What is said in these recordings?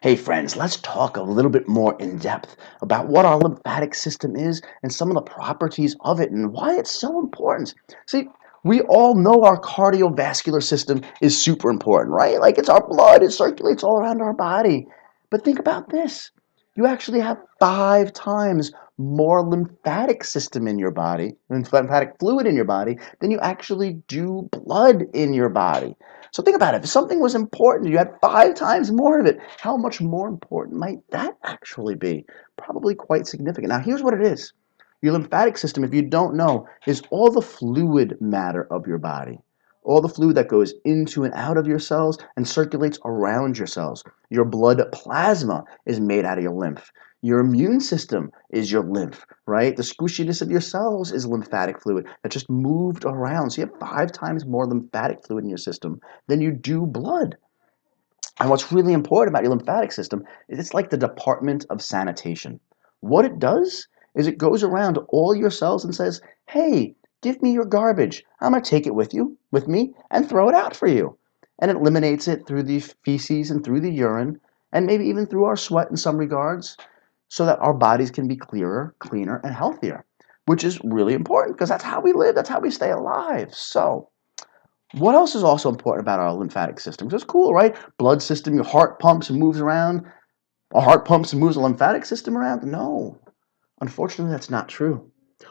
Hey friends, let's talk a little bit more in depth about what our lymphatic system is and some of the properties of it and why it's so important. See, we all know our cardiovascular system is super important, right? Like it's our blood, it circulates all around our body. But think about this. You actually have 5 times more lymphatic system in your body, lymphatic fluid in your body, than you actually do blood in your body. So think about it. If something was important, you had 5 times more of it. How much more important might that actually be? Probably quite significant. Now, here's what it is. Your lymphatic system, if you don't know, is all the fluid matter of your body. All the fluid that goes into and out of your cells and circulates around your cells. Your blood plasma is made out of your lymph. Your immune system is your lymph, right? The squishiness of your cells is lymphatic fluid that just moved around. So you have 5 times more lymphatic fluid in your system than you do blood. And what's really important about your lymphatic system is it's like the department of sanitation. What it does is it goes around all your cells and says, hey, give me your garbage. I'm going to take it with me, and throw it out for you. And it eliminates it through the feces and through the urine, and maybe even through our sweat in some regards, so that our bodies can be clearer, cleaner, and healthier, which is really important because that's how we live, that's how we stay alive. So, what else is also important about our lymphatic system? It's cool, right? Blood system, your heart pumps and moves around. Our heart pumps and moves the lymphatic system around? No. Unfortunately, that's not true.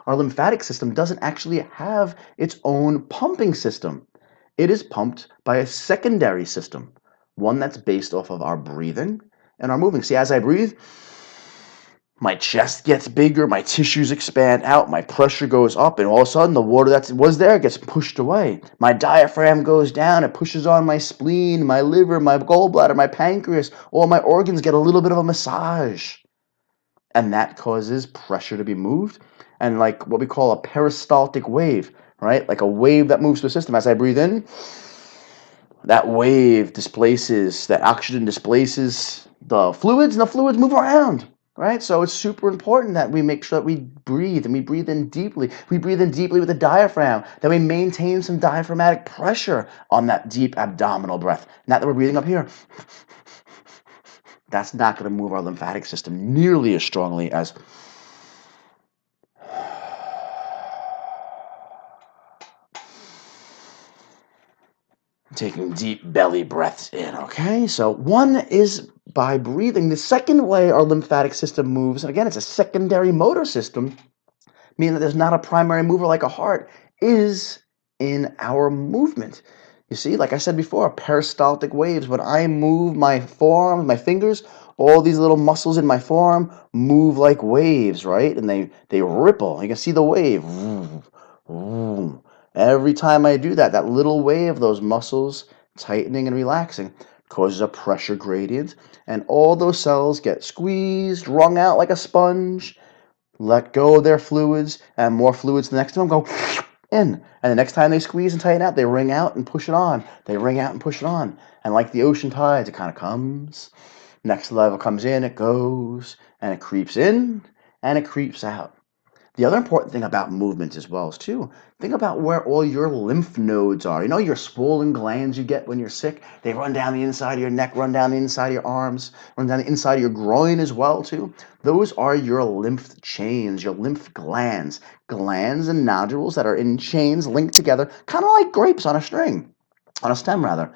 Our lymphatic system doesn't actually have its own pumping system. It is pumped by a secondary system, one that's based off of our breathing and our moving. See, as I breathe, my chest gets bigger, my tissues expand out, my pressure goes up, and all of a sudden the water that was there gets pushed away. My diaphragm goes down, it pushes on my spleen, my liver, my gallbladder, my pancreas. All my organs get a little bit of a massage. And that causes pressure to be moved, and like what we call a peristaltic wave, right? Like a wave that moves through the system. As I breathe in, that wave displaces, that oxygen displaces the fluids, and the fluids move around, right? So it's super important that we make sure that we breathe, and we breathe in deeply. We breathe in deeply with the diaphragm, that we maintain some diaphragmatic pressure on that deep abdominal breath. Not that we're breathing up here. That's not going to move our lymphatic system nearly as strongly as taking deep belly breaths in, okay? So one is by breathing. The second way our lymphatic system moves, and again, it's a secondary motor system, meaning that there's not a primary mover like a heart, is in our movement. You see, like I said before, peristaltic waves. When I move my forearms, my fingers, all these little muscles in my forearm move like waves, right? And they ripple. You can see the wave. Vroom, vroom. Every time I do that, that little wave, those muscles tightening and relaxing, causes a pressure gradient, and all those cells get squeezed, wrung out like a sponge, let go of their fluids, and more fluids next to them go in. And the next time they squeeze and tighten out, they wring out and push it on. They wring out and push it on. And like the ocean tides, it kind of comes. Next level comes in, it goes, and it creeps in, and it creeps out. The other important thing about movement as well is too, think about where all your lymph nodes are. You know your swollen glands you get when you're sick? They run down the inside of your neck, run down the inside of your arms, run down the inside of your groin as well too. Those are your lymph chains, your lymph glands. Glands and nodules that are in chains linked together, kind of like grapes on a string, on a stem rather.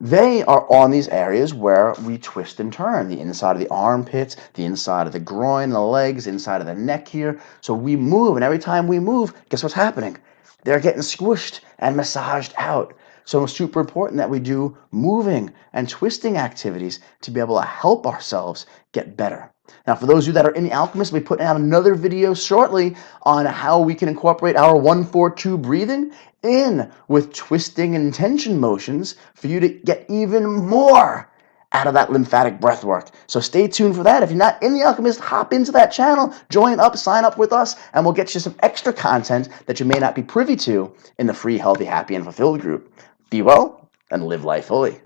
They are on these areas where we twist and turn, the inside of the armpits, the inside of the groin, the legs, inside of the neck here. So we move, and every time we move, guess what's happening? They're getting squished and massaged out. So it's super important that we do moving and twisting activities to be able to help ourselves get better. Now, for those of you that are in the Alchemist, we'll be putting out another video shortly on how we can incorporate our 1-4-2 breathing in with twisting and tension motions for you to get even more out of that lymphatic breath work. So stay tuned for that. If you're not in the Alchemist, hop into that channel, join up, sign up with us, and we'll get you some extra content that you may not be privy to in the free, healthy, happy, and fulfilled group. Be well and live life fully.